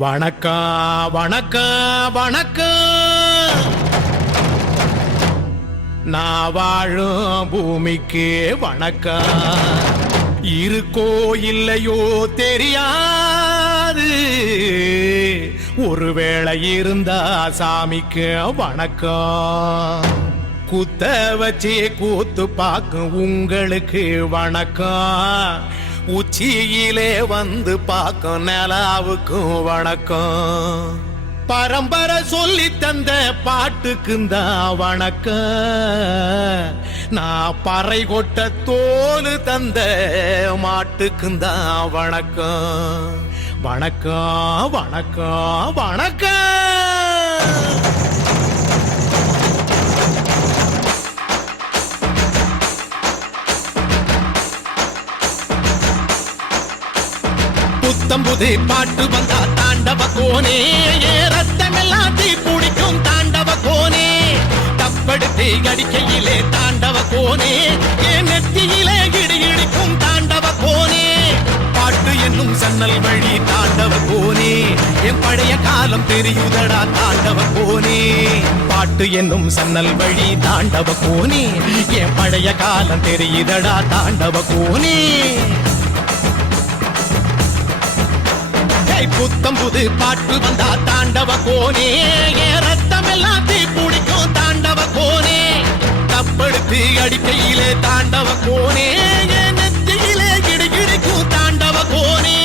வணக்கம் வணக்கம் வணக்கம். நான் வாழும் பூமிக்கு வணக்கம். இருக்கோ இல்லையோ தெரியாது, ஒருவேளை இருந்தா சாமிக்கு வணக்கம். குத்த வச்சு கூத்து பார்க்கும் உங்களுக்கு வணக்கம். உச்சியிலே வந்து பார்க்கும் நிலாவுக்கும் வணக்கம். பரம்பரை சொல்லி தந்த பாட்டுக்குந்தான் வணக்கம். நான் பறை கொட்ட தோல் தந்த மாட்டுக்குந்தான் வணக்கம். வணக்கம் வணக்கம் வணக்கம். புத்தம்புது பாட்டு வந்தா தாண்டவ கோனே, ரத்தமெல்லாம் தீ பிடிக்கும் தாண்டவ கோனே. தப்படுத்து அடிக்கையிலே தாண்டவ கோனே, என் நெத்தியிலே இடி இடிக்கும் தாண்டவ கோனே. பாட்டு என்னும் சன்னல் வழி தாண்டவ கோனே, என் பழைய காலம் தெரியுதடா தாண்டவ கோனே. பாட்டு என்னும் சன்னல் வழி தாண்டவ கோனே, என் பழைய காலம் தெரியுதடா தாண்டவ கோனே. புத்தம் புது பாட்டு வந்தா தாண்டவ கோனே, ரத்தம் எல்லாம் தீ பிடிக்கும் தாண்டவ கோனே. தப்படுத்து அடிக்கையிலே தாண்டவ கோனே, நெத்தியிலே கிடி கிடிக்கும் தாண்டவ கோனே.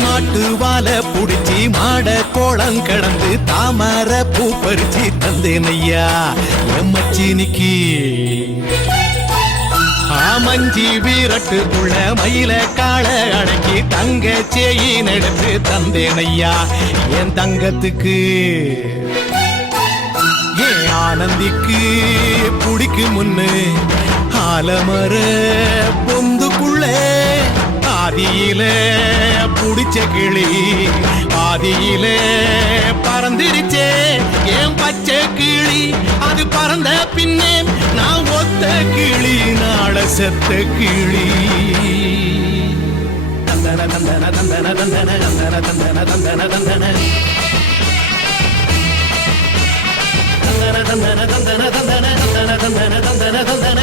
மாட்டு வாழ புடிச்சி மாட கோளம் கடந்து தாமர பூ பறிச்சு தந்தேனையா எம்மச்சினிக்கு. ஆமஞ்சி வீரட்டுக்குள்ள மயில கால அடக்கி தங்க சேயின் எடுத்து தந்தேனையா என் தங்கத்துக்கு. ஏன் ஆனந்திக்கு புடிக்கு முன்னு ஆலமர பொந்துக்குள்ள ஆதியில புடிச்ச கிளி ஆதியில பறந்துருச்சே ஏன் பச்சை கிளி. அது பறந்த பின்னே நான் ஒத்த கிளி நாட செத்த கிளி. தந்தன தந்தன தந்தன தந்தன தந்தன தந்தன தந்தன தந்தன தந்தன தந்தன தந்தன தந்தன தந்தன தந்தன தந்தன தந்தன.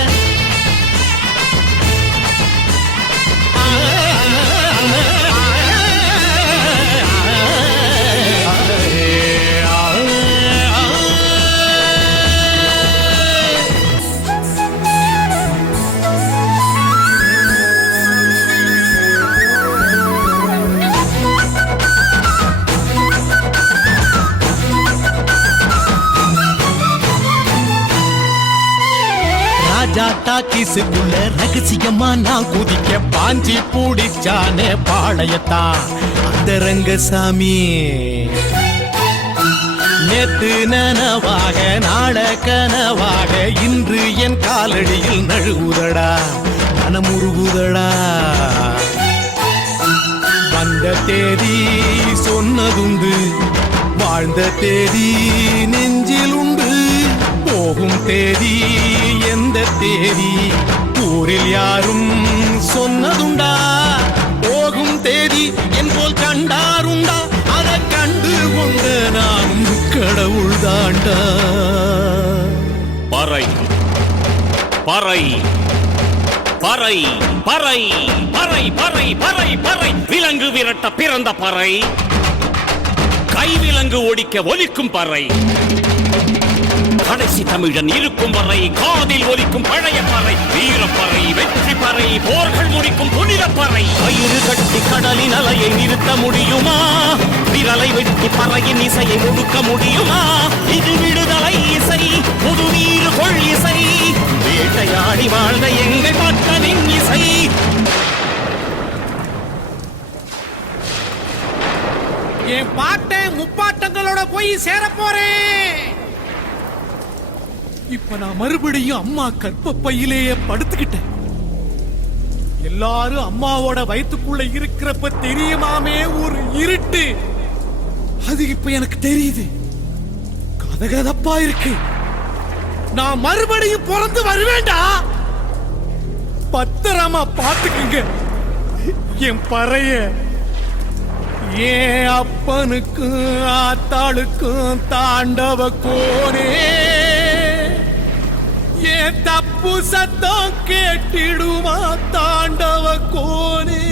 டாக்கிசுக்குள்ள ரகசியமா நான் குதிக்க பாஞ்சி பூடிச்சானே பாளையத்தான் அந்த ரங்கசாமி. நேத்து நனவாக நாள கனவாக இன்று என் காலடியில் நழுவுதடா மனமுருகுதடா. வந்த தேதி சொன்னதுண்டு, வாழ்ந்த தேதி நெஞ்சில் உண்டு. போகும் தேதி எந்த தேதி ஊரில் யாரும் சொன்னதுண்டா. போகும் தேதி என் போல் கண்டாருண்டா, அதை கண்டு கொண்ட நான் கடவுள் தாண்டா. பறை பறை பறை பறை பறை பறை பறை பறை. விலங்கு விரட்ட பிறந்த பறை, கைவிலங்கு ஒடிக்க ஒலிக்கும் பறை. கடைசி தமிழன் இருக்கும் வரை காதில் ஒலிக்கும் பழைய பறை. வீரப்பறை வெற்றி பறை, போர்கள் முடிக்கும் புனித பறை. கயிறு கட்டி கடலின் அலையை நிறுத்த முடியுமா? விரலை வெட்டி பறையின் இசையை ஒடுக்க முடியுமா? இது விடுதலை இசை, புது நீரு கொள் இசை, வேட்டையாடி வாழ்ந்த எங்கள் மக்களின் இசை. என் பாட்டை முப்பாட்டங்களோட போய் சேர போறேன். இப்ப நான் மறுபடியும் அம்மா கர்ப்பப்பையிலேயே படுத்துக்கிட்டேன். எல்லாரும் அம்மாவோட வயித்துக்குள்ள இருக்கிறப்ப தெரியுமாமே ஒரு இருட்டு, அது இப்ப எனக்கு தெரியுது. கதகதப்பா இருக்கு. நான் மறுபடியும் பிறந்து வருவேண்டா. பத்திரமா பாத்துக்குங்க என் பறைய. ஏன் அப்பனுக்கும் ஆத்தாளுக்கும் தாண்டவ கோனே, ஏன் தப்பு சத்தம் கேட்டிடுமா தாண்டவ கோனே.